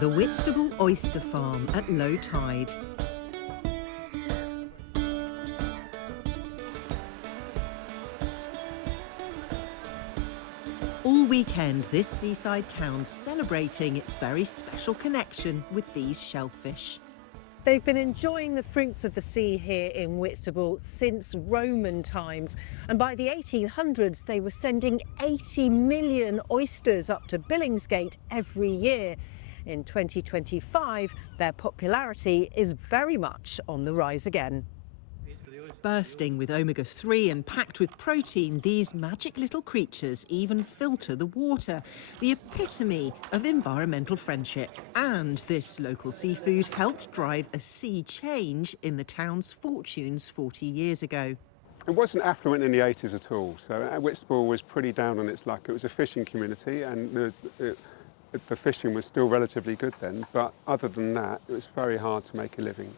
The Whitstable Oyster Farm at low tide. All weekend, this seaside town's celebrating its very special connection with these shellfish. They've been enjoying the fruits of the sea here in Whitstable since Roman times, and by the 1800s they were sending 80 million oysters up to Billingsgate every year. In 2025, their popularity is very much on the rise again. Bursting with omega-3 and packed with protein, these magic little creatures even filter the water, the epitome of environmental friendship. And this local seafood helped drive a sea change in the town's fortunes 40 years ago. It wasn't affluent in the 80s at all, so Whitstable was pretty down on its luck. It was a fishing community and the fishing was still relatively good then, but other than that, it was very hard to make a living.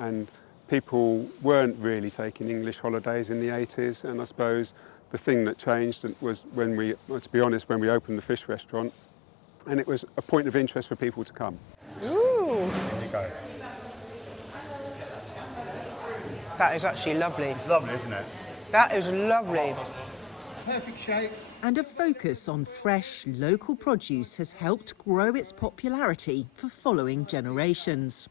And people weren't really taking English holidays in the 80s, and I suppose the thing that changed was when we opened the fish restaurant, and it was a point of interest for people to come. Ooh! There you go. That is actually lovely. It's lovely, isn't it? That is lovely. Perfect shape. And a focus on fresh, local produce has helped grow its popularity for following generations.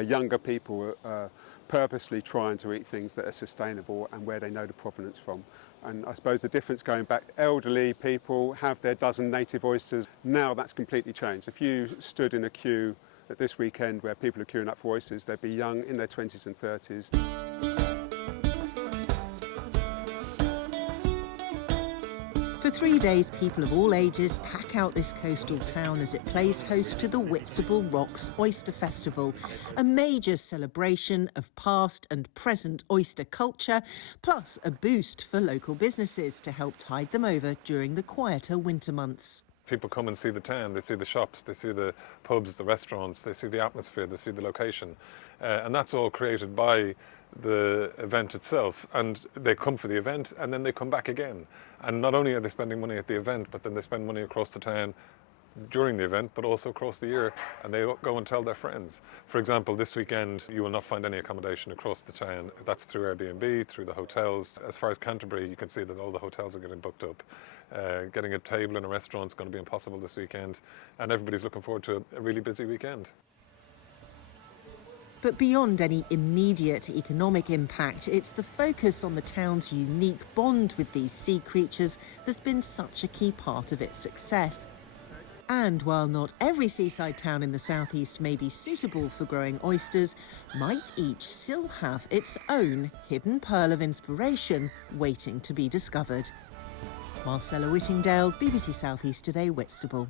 Younger people are purposely trying to eat things that are sustainable and where they know the provenance from. And I suppose the difference going back, elderly people have their dozen native oysters. Now that's completely changed. If you stood in a queue at this weekend where people are queuing up for oysters, they'd be young, in their 20s and 30s. For 3 days, people of all ages pack out this coastal town as it plays host to the Whitstable Rocks Oyster Festival, a major celebration of past and present oyster culture, plus a boost for local businesses to help tide them over during the quieter winter months. People come and see the town, they see the shops, they see the pubs, the restaurants, they see the atmosphere, they see the location. And that's all created by the event itself. And they come for the event and then they come back again. And not only are they spending money at the event, but then they spend money across the town during the event, but also across the year, and they go and tell their friends. For example, this weekend you will not find any accommodation across the town. That's through Airbnb, through the hotels. As far as Canterbury, you can see that all the hotels are getting booked up. Getting a table in a restaurant is going to be impossible this weekend, and everybody's looking forward to a really busy weekend. But beyond any immediate economic impact, it's the focus on the town's unique bond with these sea creatures that's been such a key part of its success. And while not every seaside town in the southeast may be suitable for growing oysters, might each still have its own hidden pearl of inspiration waiting to be discovered. Marcella Whittingdale, BBC South East Today, Whitstable.